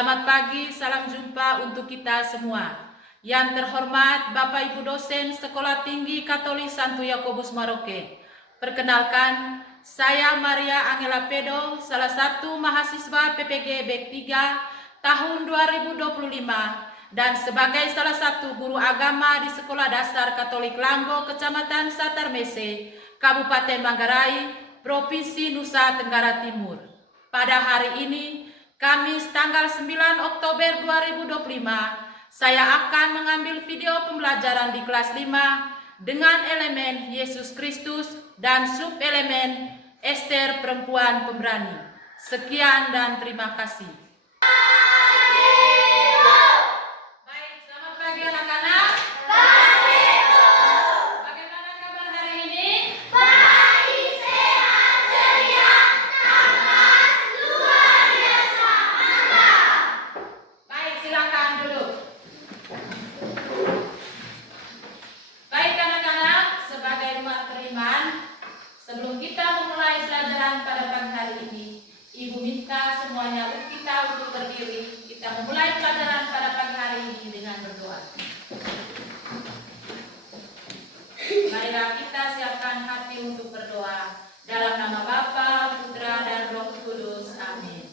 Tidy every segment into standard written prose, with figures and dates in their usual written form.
Selamat pagi, salam jumpa untuk kita semua. Yang terhormat Bapak Ibu dosen Sekolah Tinggi Katolik Santo Yakobus Maroke. Perkenalkan, saya Maria Angela Pedo, salah satu mahasiswa PPG B3 tahun 2025 dan sebagai salah satu guru agama di Sekolah Dasar Katolik Langgo, Kecamatan Satarmese, Kabupaten Manggarai, Provinsi Nusa Tenggara Timur. Pada hari ini, Kamis tanggal 9 Oktober 2025, saya akan mengambil video pembelajaran di kelas 5 dengan elemen Yesus Kristus dan subelemen Ester perempuan pemberani. Sekian dan terima kasih. Baik, selamat pagi anak-anak. Bagaimana kabar hari ini? Baik, sehat, ceria, tangan luar biasa mantap. Baik, silakan duduk. Baik anak-anak, sebagai umat beriman, sebelum kita memulai pelajaran pada pagi hari ini, Ibu minta semuanya kita untuk berdiri. Kita memulai pelajaran pada pagi hari ini dengan berdoa. Marilah kita siapkan hati untuk berdoa. Dalam nama Bapa, Putra, dan Roh Kudus. Amin.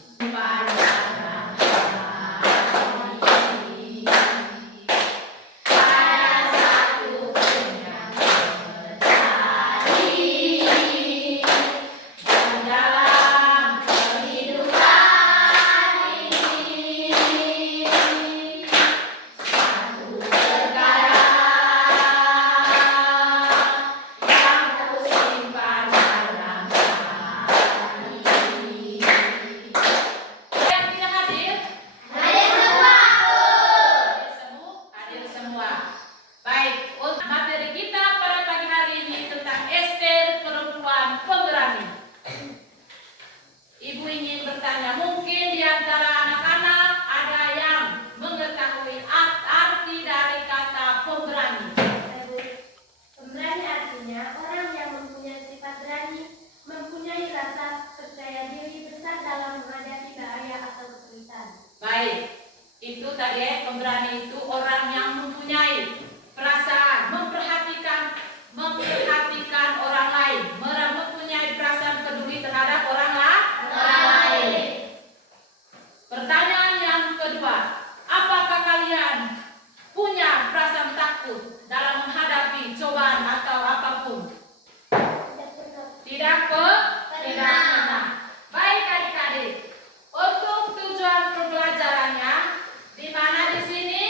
Ibu ingin bertanya, mungkin di antara anak-anak ada yang mengetahui arti dari kata pemberani. Pemberani artinya orang yang mempunyai sifat berani, mempunyai rasa percaya diri besar dalam menghadapi bahaya atau kesulitan. Baik, itu tadi pemberani itu orang yang mempunyai perasaan, memperhatikan orang lain, mempunyai perasaan peduli terhadap orang lain. Pertanyaan yang kedua, apakah kalian punya perasaan takut dalam menghadapi cobaan atau apapun? Tidak pernah. Baik adik-adik, untuk tujuan pembelajarannya di mana di sini?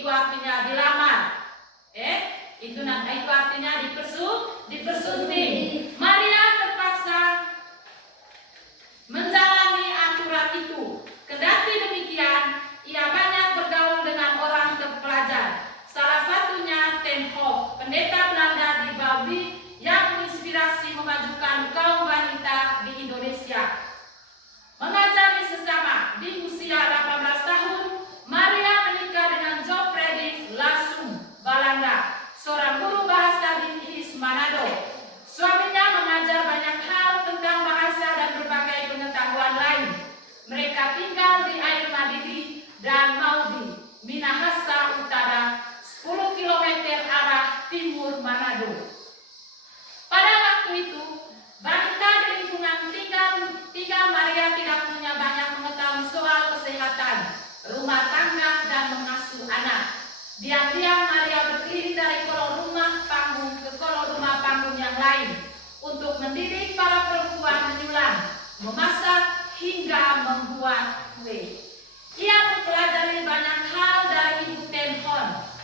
itu artinya dilamar. Itu artinya dipersunting. Maria terpaksa menjalani aturan itu. Kendati demikian, ia banyak bergaul dengan orang terpelajar. Salah satunya Ten Hoff, pendeta Belanda di Bali yang menginspirasi memajukan kaum wanita di Indonesia. Mengajari sesama di usia 18 tahun, Maria menikah dengan Job Fredrik Lasung, Belanda, seorang guru bahasa di Inggris Manado. Suaminya mengajar banyak hal tentang bahasa dan berbagai pengetahuan lain. Mereka tinggal di Air Madidi dan Maudi, Minahasa Utara, 10 km arah timur Manado. Pada waktu itu, wanita di lingkungan tinggal Maria tidak punya banyak pengetahuan soal kesehatan, rumah tangga, dan mengasuh anak. Diam-diam Maria berkeliling dari kolong rumah panggung ke kolong rumah panggung yang lain untuk mendidik para perempuan menyulam, memasak, hingga membuat kue. Ia mempelajari banyak hal dari Ibu Ten Hoff.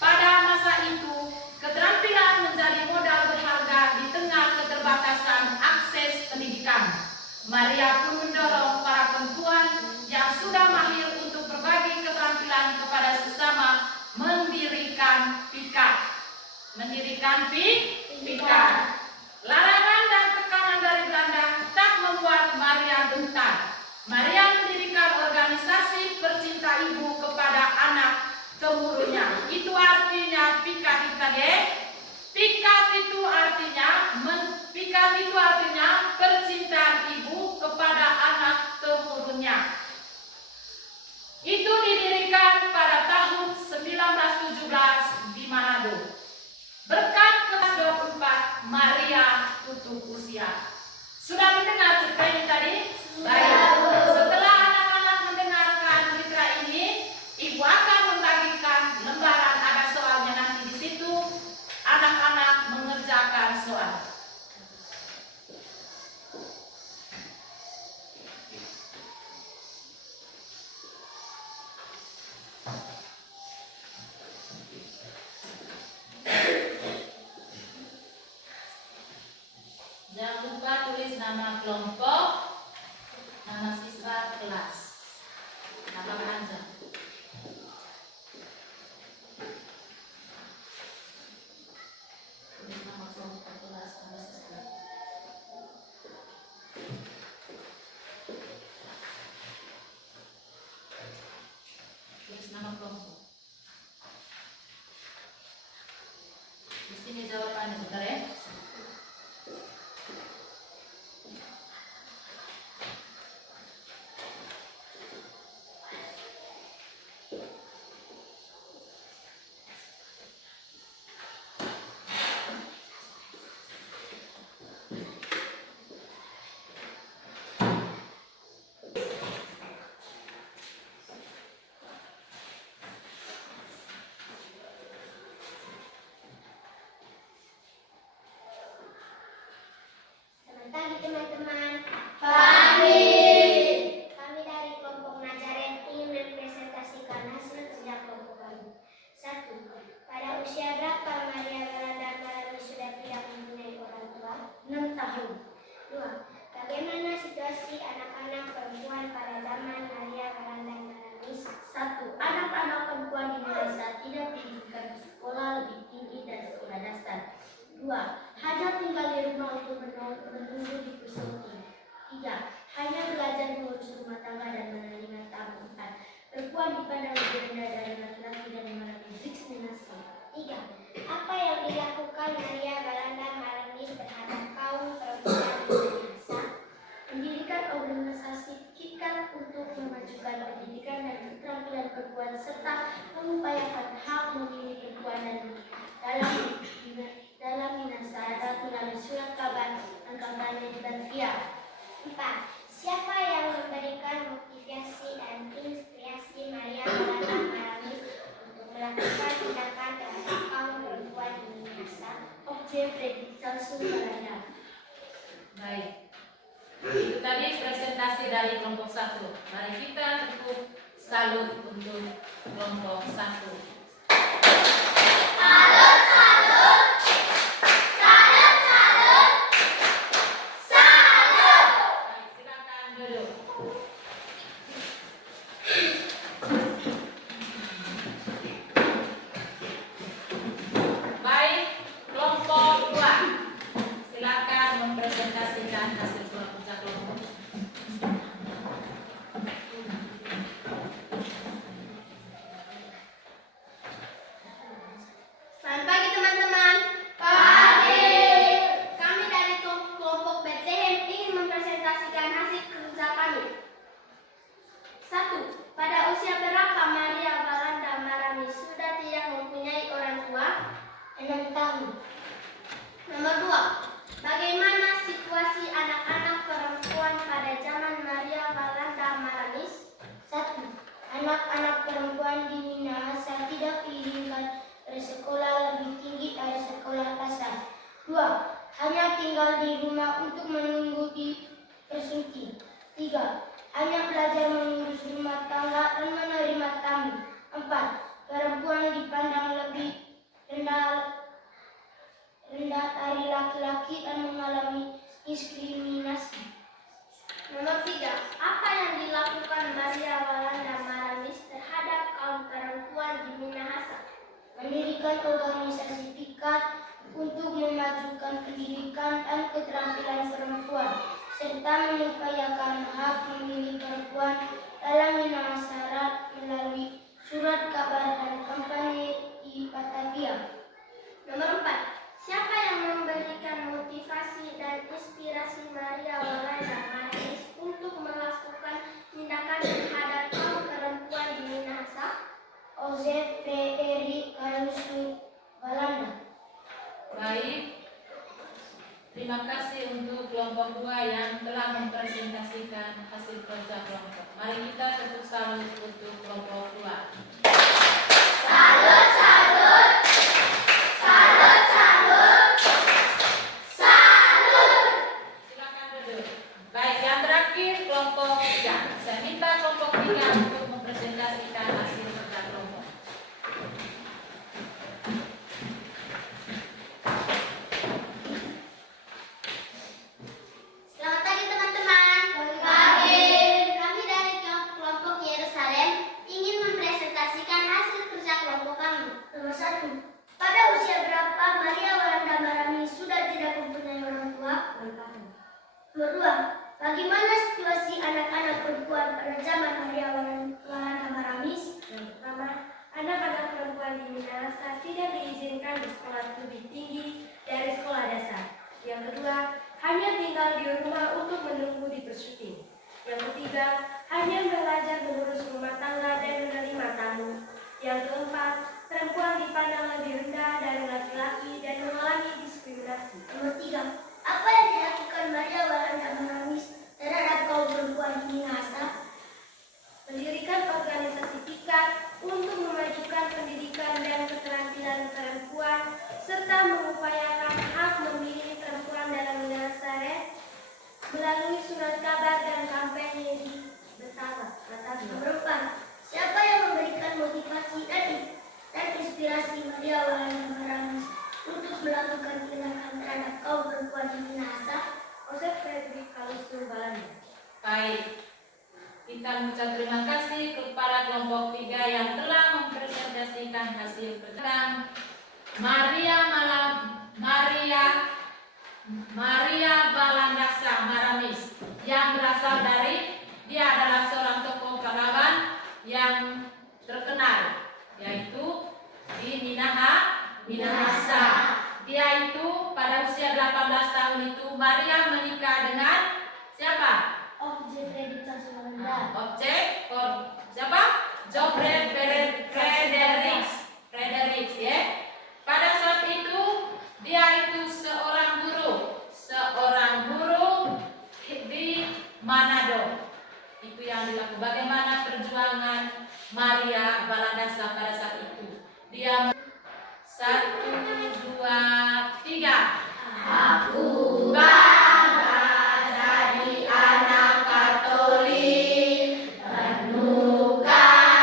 Pada masa itu, keterampilan menjadi modal berharga di tengah keterbatasan akses pendidikan. Maria pun mendorong para perempuan yang sudah mahir untuk berbagi keterampilan kepada sesama mendirikan pikat. Larangan dan tekanan dari Belanda tak membuat Maria gentar. Maria mendirikan organisasi percinta ibu kepada anak temurunnya. Itu artinya pikat itu artinya percintaan ibu kepada anak temurunnya. Itu didirikan pada tahun 1917 di Manado. Berkat kelas 24, Maria tutup usia. Sudah mendengar cerita ini tadi? Baik. Setelah anak-anak mendengarkan cerita ini, ibu akan membagikan lembaran, ada soalnya nanti di situ. Anak-anak mengerjakan soal. Jangan lupa tulis nama kelompok, nama siswa kelas, nama panjang. Tulis nama kelompok kelas, nama siswa. Tulis nama kelompok. Di sini jawabannya, bentar ya. Selamat pagi teman-teman. Pagi. Kami dari kelompok Nazaret ingin mempresentasikan hasil sejak kelompok kami. 1. Pada usia berapa Maria Belanda Malami sudah tidak mempunyai orang tua? 6 tahun. 2. Bagaimana situasi anak-anak perempuan pada zaman Maria Belanda Malami? 1. Anak-anak perempuan di Indonesia tidak dididikan di sekolah lebih tinggi dan sekolah dasar. 2. Hanya tinggal di rumah untuk menunggu dipersunting. 3. Hanya belajar mengurus rumah tangga dan menerima tamu. 4. Perempuan dipandang lebih rendah dari laki-laki dan mengalami diskriminasi. 3. Apa yang dilakukan Maria Belanda Malami terhadap kaum perempuan di Indonesia? Mendirikan organisasi KIKAT untuk memajukan pendidikan dan keterampilan perempuan serta mengupayakan hak memilih perempuan dan dalam Minahasa melalui surat kabar dan kampanye di Latvia. 4. Siapa yang memberikan motivasi dan inspirasi Maria Belanda Malami untuk melakukan tindakan terhadap kaum perempuan di Indonesia? Job Fredrik Lasung, Belanda. Baik. Itu tadi presentasi dari kelompok 1. Mari kita cukup salut untuk kelompok 1. Silakan duduk. Baik, kelompok 2. Silakan mempresentasikan hasil kerja kelompok. Selamat pagi teman-teman. Pagi. Kami dari kelompok Bethlehem ingin mempresentasikan hasil kerja kami. 1. Pada usia berapa Maria Walanda Marami sudah tidak mempunyai orang tua? 6 tahun. Nomor 2. Bagaimana situasi anak-anak perempuan pada zaman Maria Walanda Maramis? 1. Anak-anak perempuan di Minahasa tidak diizinkan bersekolah lebih tinggi dari sekolah dasar. 2. Hanya tinggal di rumah untuk menunggu di persunting. 3. Hanya belajar mengurus rumah tangga dan menerima tamu. 4. Perempuan dipandang lebih rendah dari laki-laki dan mengalami diskriminasi. Nomor 3. Apa yang dilakukan Maria Walanda Maramis terhadap kaum perempuan di Minahasa? Mendirikan organisasi piket untuk memajukan pendidikan dan keterampilan perempuan, serta mengupayakan hak memilih perempuan dalam Minahasa melalui surat kabar dan kampanye di Batavia. Nomor 4. Siapa yang memberikan motivasi dan inspirasi Maria Walanda Maramis untuk melakukan tindakan terhadap kaum perempuan di Minahasa? Joseph Frederick Caruso Walanda. Baik, terima kasih untuk kelompok 2 yang telah mempresentasikan hasil kerja kelompok. Mari kita tepuk salut untuk kelompok 2. Salut, salut. Salut, salut. Salut. Silakan duduk. Baik, yang terakhir kelompok 3. Saya minta kelompok 3 untuk mempresentasikan hasil kerja kelompok. Selamat pagi teman-teman. Pagi. Kami dari kelompok Yerusalem ingin mempresentasikan hasil kerja kelompok kami. Nomor 1. Pada usia berapa Maria Walanda Marami sudah tidak mempunyai orang tua? 6 tahun. Nomor 2. Bagaimana situasi anak-anak perempuan pada zaman Maria Walanda Maramis? Yang pertama, anak-anak perempuan di Minahasa tidak diizinkan bersekolah lebih tinggi dari sekolah dasar. Yang kedua, hanya tinggal di rumah untuk menunggu di persyuting. Yang ketiga, hanya belajar mengurus rumah tangga dan menerima tamu. Yang keempat, perempuan dipandang lebih rendah dari laki-laki dan mengalami diskriminasi. Nomor 3. Apa yang dilakukan Maria Walanda Maramis terhadap kaum perempuan di Minahasa? Mendirikan organisasi piket untuk memajukan pendidikan dan keterampilan perempuan serta mengupayakan hak memilih perempuan dalam Minahasa melalui surat kabar dan kampanye di Batavia. Nomor 4. Siapa yang memberikan motivasi dan inspirasi Maria Walanda Maramis untuk melakukan tindakan terhadap kaum perempuan di Minahasa? Joseph Frederick Caruso Walanda. Baik, kita mengucap terima kasih kepada kelompok 3 yang telah mempresentasikan hasil tentang Maria Walandasa Maramis yang berasal dari, dia adalah seorang tokoh pahlawan yang terkenal, yaitu di Minahasa. Dia itu pada usia 18 tahun itu Maria menikah dengan siapa? Objek Frederick Caruso Walanda. Siapa? Geoffrey Fredericks ya. Pada saat itu dia itu seorang guru di Manado. Itu yang dilakukan. Bagaimana perjuangan Maria Walandasa pada saat itu? Dia 1, 2, 3. Aku bangga jadi anak Katolik, penuh kasih.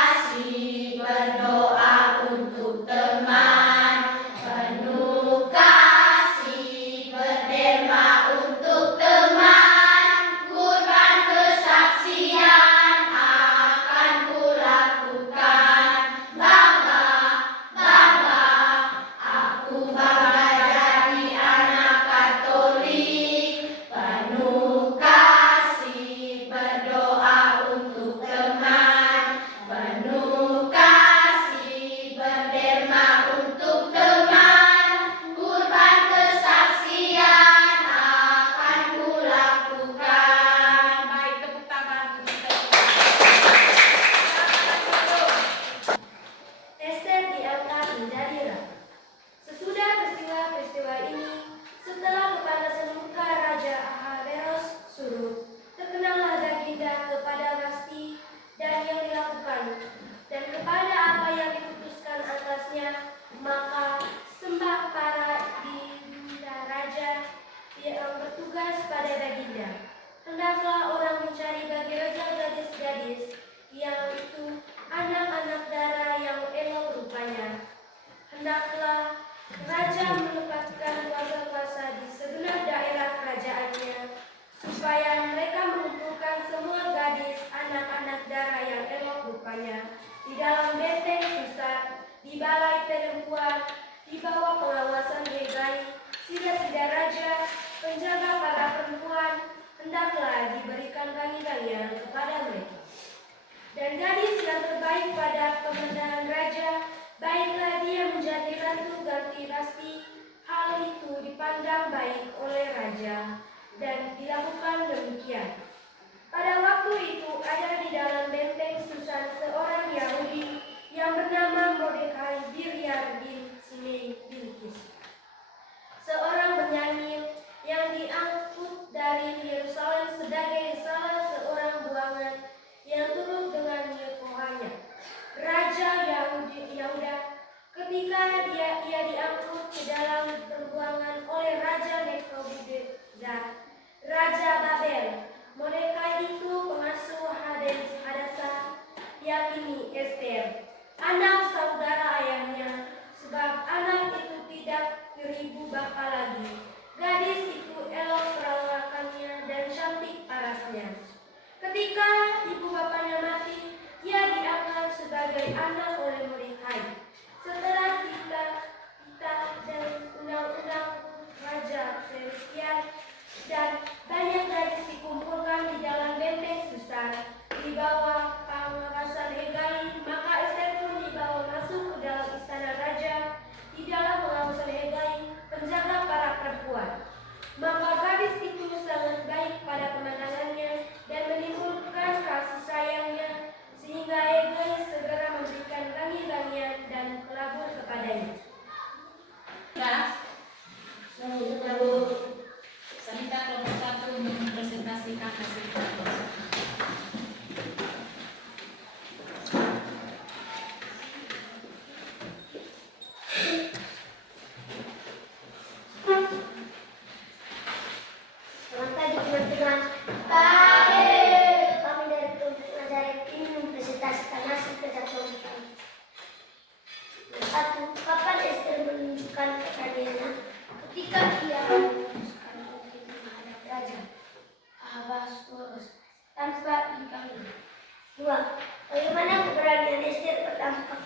di balai perempuan, di bawah pengawasan Hegai, sida-sida raja, penjaga para perempuan, hendaklah diberikan gangi-gangian kepada mereka. Dan gadis yang terbaik pada pemandangan raja, baiklah dia menjadi ratu ganti pasti. Hal itu dipandang baik oleh raja dan dilakukan demikian. Pada waktu itu ada di dalam benteng Susan seorang Yahudi yang bernama Mordekai Biryar bin Simei bin Kish, seorang penyanyi yang diangkut dari Yerusalem sebagai salah seorang buangan yang turut dengan Yehohanya, Raja Yahuda. Ketika ia diangkut ke dalam perbuangan oleh Raja Nebukadnezar, Raja Babel, Mordekai itu pengasuh Hadasa, yakni Ester, anak saudara ayahnya, sebab anak itu tidak beribu bapa lagi. Gadis itu elok perawakannya dan cantik parasnya. Ketika ibu bapanya mati, ia diangkat sebagai anak oleh Mordekai. Setelah kita dan undang-undang Raja Persia dan banyak gadis dikumpulkan di dalam benteng Susan di bawah pengawasan Hegai, maka Ester pun dibawa masuk ke dalam istana raja di dalam pengawasan Hegai, penjaga para perempuan. Maka gadis itu sangat baik pada pemandangannya dan menimbulkan kasih sayangnya, sehingga Hegai segera memberikan gangi-gangian dan pelabur kepadanya. Sanita kelompok 1 untuk mempresentasikan hasil foto. Selamat pagi teman-teman. Kami dari kelompok Nazaret ini mempresentasikan hasil kerja kelompok kami. 1. Kapan Ester menunjukkan keberaniannya? Ketika ia memutuskan untuk menghadap Raja Ahasuerus tanpa dipanggil. 2. Bagaimana keberanian Ester berdampak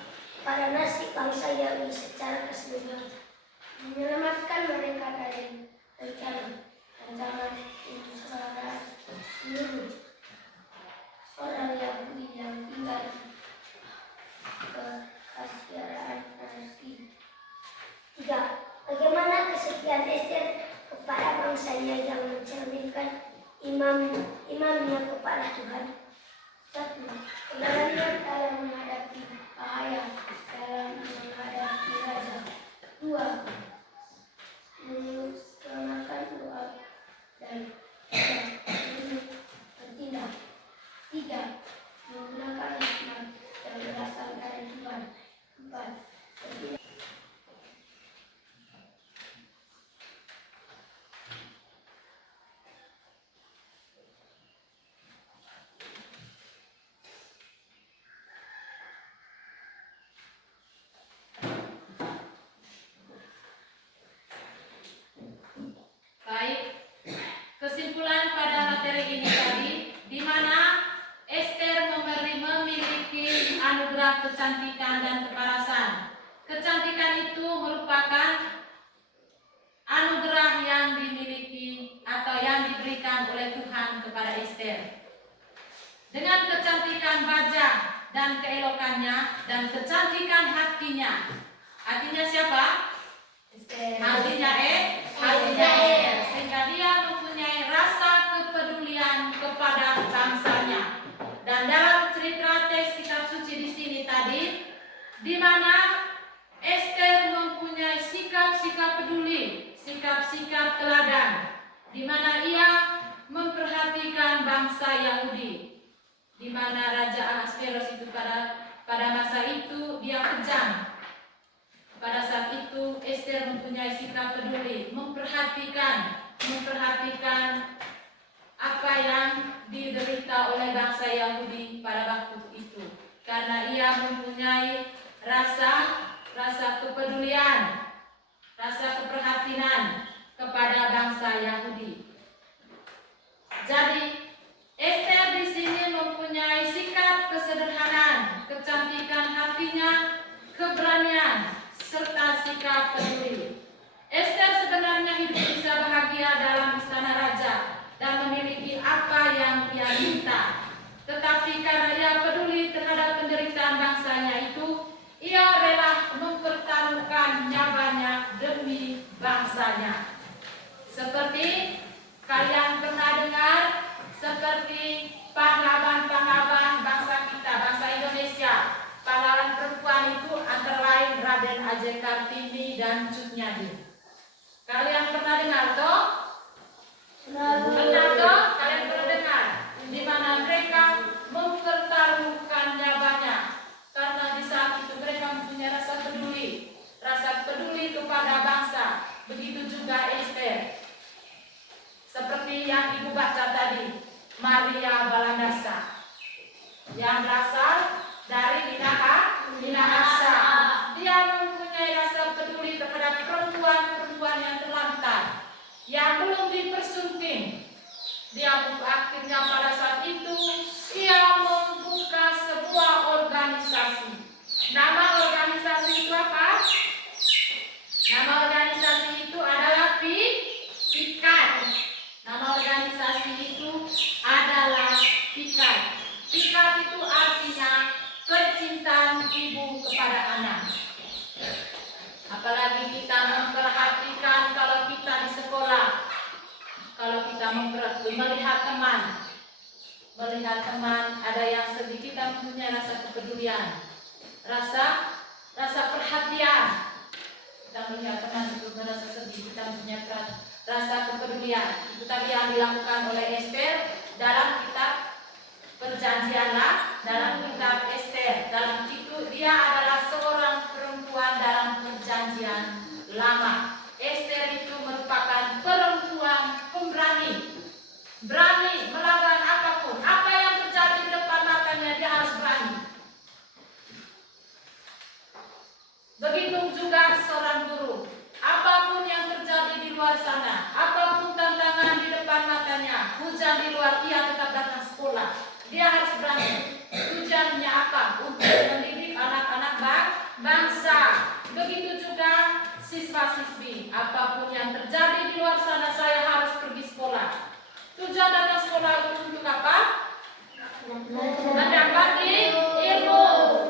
pada nasib bangsa Yahudi secara keseluruhan, menyelamatkan mereka dari ancaman itu seluruh orang Yahudi yang tinggal ke kasihan anarki. 3. Bagaimana kesetiaan Ester kepada bangsanya yang mencerminkan imamnya kepada Tuhan? 1. Keberanian dalam menghadapi bahaya, dalam menghadapi raja. 2. Melaksanakan doa dan bertindak. 3. Menggunakan hikmat yang berasal dari Tuhan. 4. Baik, kesimpulan pada materi ini tadi, di mana Ester memiliki anugerah kecantikan dan keparasan. Kecantikan itu merupakan anugerah yang dimiliki atau yang diberikan oleh Tuhan kepada Ester. Dengan kecantikan wajah dan keelokannya dan kecantikan hatinya. Hatinya siapa? Hatinya Ester. Sehingga dia mempunyai rasa kepedulian kepada bangsanya. Dan dalam cerita teks kitab suci di sini tadi, di mana Ester mempunyai sikap-sikap peduli, sikap-sikap teladan, di mana ia memperhatikan bangsa Yahudi, di mana Raja Ahasuerus itu pada masa itu dia kejam. Pada saat itu Ester mempunyai sikap peduli, memperhatikan apa yang diderita oleh bangsa Yahudi pada waktu itu, karena ia mempunyai rasa kepedulian, rasa keprihatinan kepada bangsa Yahudi. Jadi Ester di sini mempunyai sikap kesederhanaan, kecantikan hatinya, keberanian sikap peduli. Ester sebenarnya hidup bisa bahagia dalam istana raja dan memiliki apa yang ia minta. Tetapi karena ia peduli terhadap penderitaan bangsanya itu, ia rela mempertaruhkan nyawanya demi bangsanya. Seperti kalian pernah dengar, seperti pahlawan-pahlawan bangsa kita, bangsa Indonesia. Pahlawan perempuan itu antara lain Raden Ajeng Kartini dan Cut Nyadir. Kalian pernah dengar toh? Pernah toh? Kalian pernah dengar? Di mana mereka mempertaruhkan nyawanya karena di saat itu mereka mempunyai rasa peduli kepada bangsa. Begitu juga Ester. Seperti yang Ibu baca tadi, Maria Balandasa yang berasal dari Minahasa. Dia mempunyai rasa peduli terhadap perempuan-perempuan yang terlantar, yang belum dipersunting. Dia akhirnya pada saat itu ia membuka sebuah organisasi. Nama organisasi itu apa? Nama organisasi itu adalah PIKAD. Nama organisasi itu adalah PIKAD. PIKAD itu artinya percintaan ibu kepada anak. Apalagi kita memperhatikan kalau kita di sekolah, kalau kita melihat teman ada yang sedih, kita mempunyai rasa kepedulian, rasa perhatian. Kita melihat teman itu merasa sedih, kita mempunyai rasa kepedulian. Itu tadi yang dilakukan oleh Ester dalam kitab Perjanjian Lama, dalam kitab Ester. Dalam itu dia adalah seorang perempuan dalam Perjanjian Lama. Ester itu merupakan perempuan pemberani, berani melawan apapun. Apa yang terjadi di depan matanya dia harus berani. Begitu juga seorang guru. Apapun yang terjadi di luar sana, apapun tantangan di depan matanya, hujan di luar, ia tetap datang sekolah. Dia harus berani. Tujuannya apa? Untuk mendidik anak-anak bangsa. Begitu juga siswa-siswi. Apapun yang terjadi di luar sana, saya harus pergi sekolah. Tujuan datang sekolah itu untuk apa? Mendapat ilmu.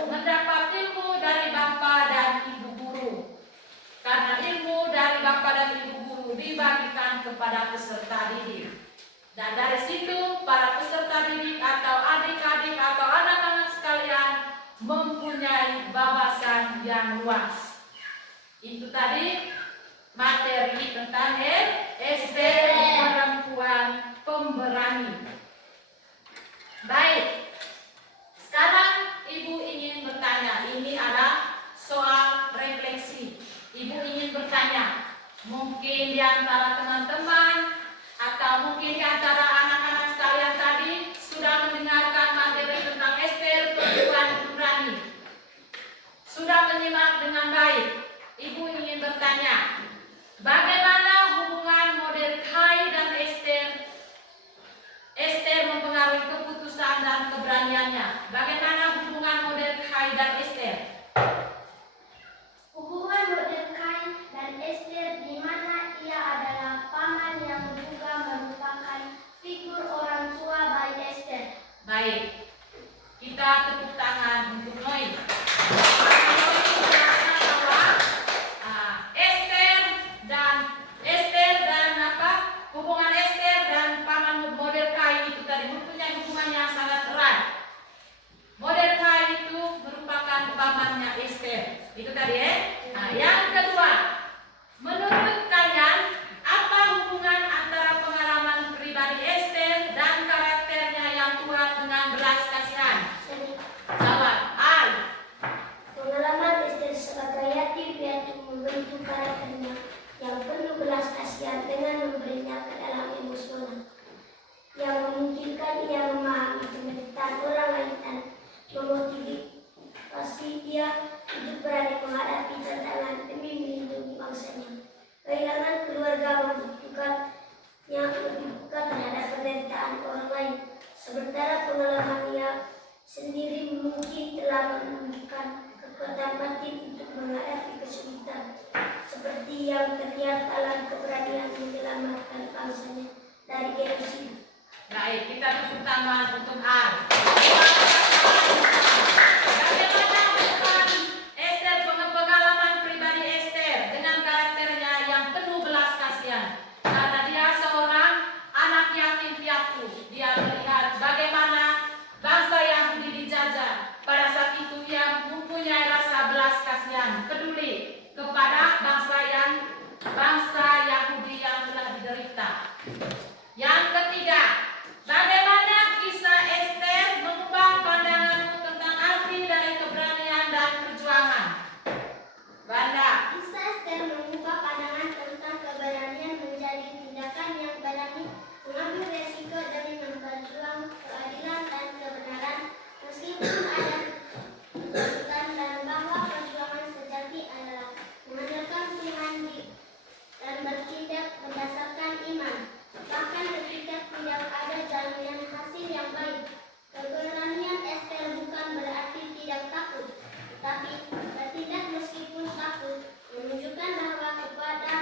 Mendapat ilmu dari Bapak dan Ibu guru. Karena ilmu dari Bapak dan Ibu guru dibagikan kepada peserta didik. Dan dari situ para peserta didik atau adik-adik atau anak-anak sekalian mempunyai wawasan yang luas. Itu tadi materi tentang Ester, perempuan pemberani. Baik, sekarang Ibu ingin bertanya. Ini adalah soal refleksi. Ibu ingin bertanya, mungkin di antara teman-teman atau mungkin di antara anak-anak sekalian tadi sudah mendengarkan materi tentang Ester, perempuan pemberani. Sudah menyimak dengan baik. Ibu ingin bertanya, bagaimana hubungan Mordekai dan Ester? Ester mempengaruhi keputusan dan keberaniannya. Bagaimana hubungan Mordekai dan Ester? Hubungan Mordekai dan Ester di mana ia adalah paman yang juga merupakan figur orang tua bagi Ester. Baik, kita tepuk tangan untuk Noi. Ester dan apa? Hubungan Ester dan paman Mordekai itu tadi mempunyai hubungan yang sangat erat. Mordekai itu merupakan pamannya Ester. Itu tadi Nah, yang kedua, menurut kalian apa hubungan antara pengalaman pribadi Ester dan karakternya yang kuat dengan belas kasihan? Jawab, Al. Pengalaman Ester sebagai yatim piatu membentuk karakternya yang penuh belas kasihan dengan memberinya ke dalam emosional yang memungkinkan ia memahami penderitaan orang lain dan memotivasi dia untuk berani menghadapi tantangan demi melindungi bangsanya. Kehilangan keluarga membutuhkan yang lebih buka terhadap penderitaan orang lain, sementara pengalamannya sendiri mungkin telah menunjukkan kekuatan batin untuk menghadapi kesulitan Gerusi. Baik, kita tepuk tangan untuk A. Bagaimana hubungan Esther, pengalaman pribadi Esther dengan karakternya yang penuh belas kasihan? Karena dia seorang anak yatim piatu. Dia melihat bagaimana bangsa Yahudi dijajah. Pada saat itu dia mempunyai rasa belas kasihan, peduli kepada bangsa Yahudi yang telah diderita. Yang ketiga, bagaimana kisah Esther mengubah pandanganmu tentang arti dari keberanian dan perjuangan? Banda. Kisah Esther mengubah pandangan tentang keberanian menjadi tindakan yang berani mengambil resiko demi memperjuang keadilan dan kebenaran meskipun ada ketakutan, dan bahwa perjuangan sejati adalah mengandalkan Tuhan dan bertindak berdasarkan iman. Bahkan ketika tidak ada jaminan hasil yang baik, keberanian Esther bukan berarti tidak takut, tetapi bertindak meskipun takut, menunjukkan bahwa kepada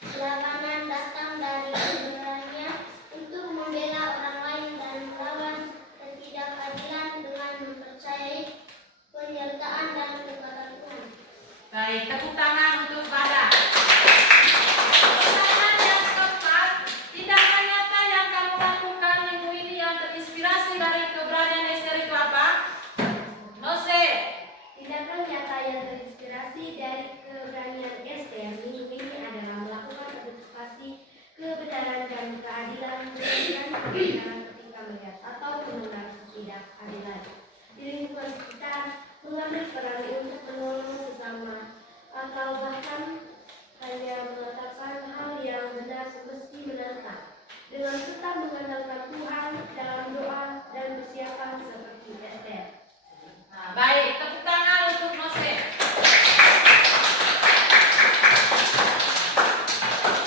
kelabanan datang dari keberanian untuk membela orang lain dan melawan ketidakadilan dengan mempercayai penyertaan dan kekuatan Tuhan. Baik, tepuk tangan untuk Banda. Pertanyaan yang keempat, tindakan nyata yang kamu lakukan minggu ini yang terinspirasi dari keberanian Esther itu apa? Nose. Tindakan nyata yang terinspirasi dari keberanian Esther minggu ini adalah melakukan advokasi kebenaran dan keadilan, memberikan kebenaran ketika melihat atau mendengar ketidakadilan di lingkungan sekitar, mengambil peran untuk menolong sesama, atau bahkan hanya mengatakan hal yang benar meski menantang, dengan tetap mengandalkan Tuhan dalam doa dan persiapan seperti Esther. Nah, baik, tepuk tangan untuk Nose.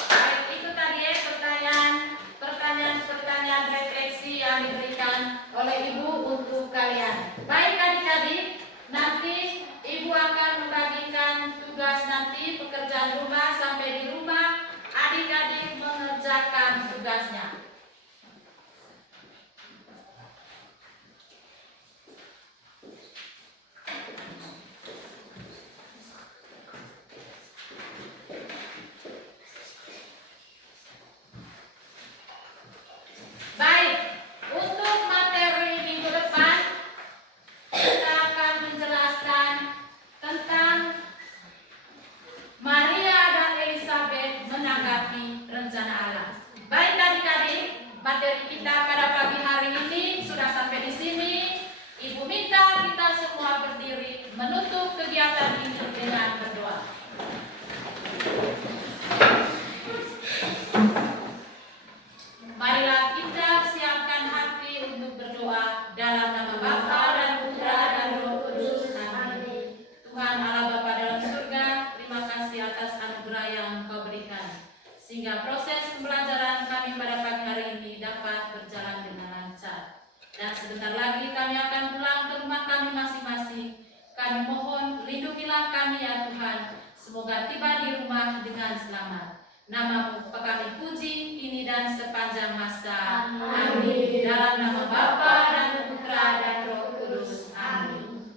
Baik, itu tadi ya pertanyaan refleksi yang diberikan oleh Ibu untuk kalian. Baik adik-adik, nanti Ibu akan membagikan tugas nanti pekerjaan rumah sampai di rumah adik-adik mengerjakan tugasnya. Baik, untuk materi minggu depan kita akan menjelaskan tentang Maria dan Elizabeth menanggapi rencana Allah. Baik adik-adik, materi kita pada pagi hari ini sudah sampai di sini. Ibu minta kita semua berdiri menutup kegiatan ini dengan berdoa. Marilah kita siapkan hati untuk berdoa dalam nama Bapa dan Putra dan Roh Kudus. Amin. Tuhan Allah Bapa dalam surga, terima kasih atas anugerah yang Engkau berikan, sehingga proses pembelajaran kami pada pagi hari ini dapat berjalan dengan lancar. Dan sebentar lagi kami akan pulang ke rumah kami masing-masing. Kami mohon lindungilah kami ya Tuhan, semoga tiba di rumah dengan selamat. Namamu kami puji kini dan sepanjang masa. Amin. Dalam nama Bapa dan Putra dan Roh Kudus. Amin.